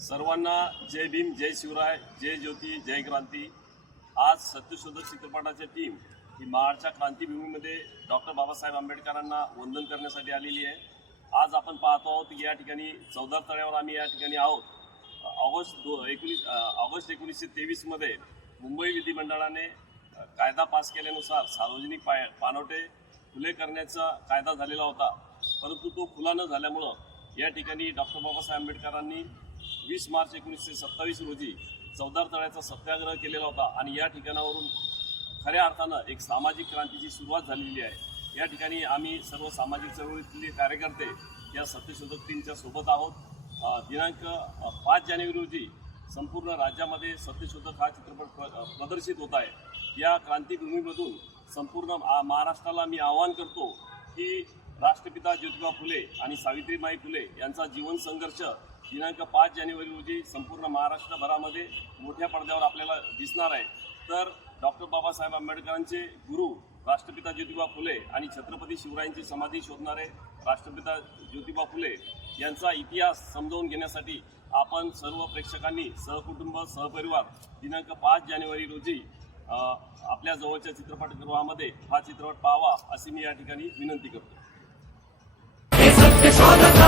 सर्वांना जय भीम जय शिवराय जय ज्योती जय क्रांती. आज सत्यशोधक चित्रपटाची टीम ही महाडच्या क्रांतीभूमीमध्ये डॉक्टर बाबासाहेब आंबेडकरांना वंदन करण्यासाठी आलेली आहे. आज आपण पाहतो आहोत की या ठिकाणी चौदा तळ्यावर आम्ही या ठिकाणी आहोत. ऑगस्ट दो एकोणीस ऑगस्ट एकोणीसशे तेवीसमध्ये मुंबई विधिमंडळाने कायदा पास केल्यानुसार सार्वजनिक पाय पानवटे खुले करण्याचा कायदा झालेला होता. परंतु तो खुला न झाल्यामुळं या ठिकाणी डॉक्टर बाबासाहेब आंबेडकरांनी वीस मार्च एकोणीसशे सत्तावीस रोजी चौदार तळ्याचा सत्याग्रह केलेला होता आणि या ठिकाणावरून खऱ्या अर्थानं एक सामाजिक क्रांतीची सुरुवात झालेली आहे. या ठिकाणी आम्ही सर्व सामाजिक चळवळीतले कार्यकर्ते या सत्यशोधक टीमच्या सोबत आहोत. दिनांक पाच जानेवारी रोजी संपूर्ण राज्यामध्ये सत्यशोधक हा चित्रपट प्रदर्शित होत आहे. या क्रांतीभूमीमधून संपूर्ण महाराष्ट्राला मी आवाहन करतो की राष्ट्रपिता ज्योतिबा फुले आणि सावित्रीबाई फुले यांचा जीवन संघर्ष दिनांक पाच जानेवारी रोजी संपूर्ण महाराष्ट्रभरामध्ये मोठ्या पडद्यावर आपल्याला दिसणार आहे. तर डॉक्टर बाबासाहेब आंबेडकरांचे गुरु राष्ट्रपिता ज्योतिबा फुले आणि छत्रपती शिवरायांची समाधी शोधणारे राष्ट्रपिता ज्योतिबा फुले यांचा इतिहास समजावून घेण्यासाठी आपण सर्व प्रेक्षकांनी सहकुटुंब सहपरिवार दिनांक पाच जानेवारी रोजी आपल्या जवळच्या चित्रपटगृहामध्ये हा चित्रपट पाहावा अशी मी या ठिकाणी विनंती करतो. Jonathan.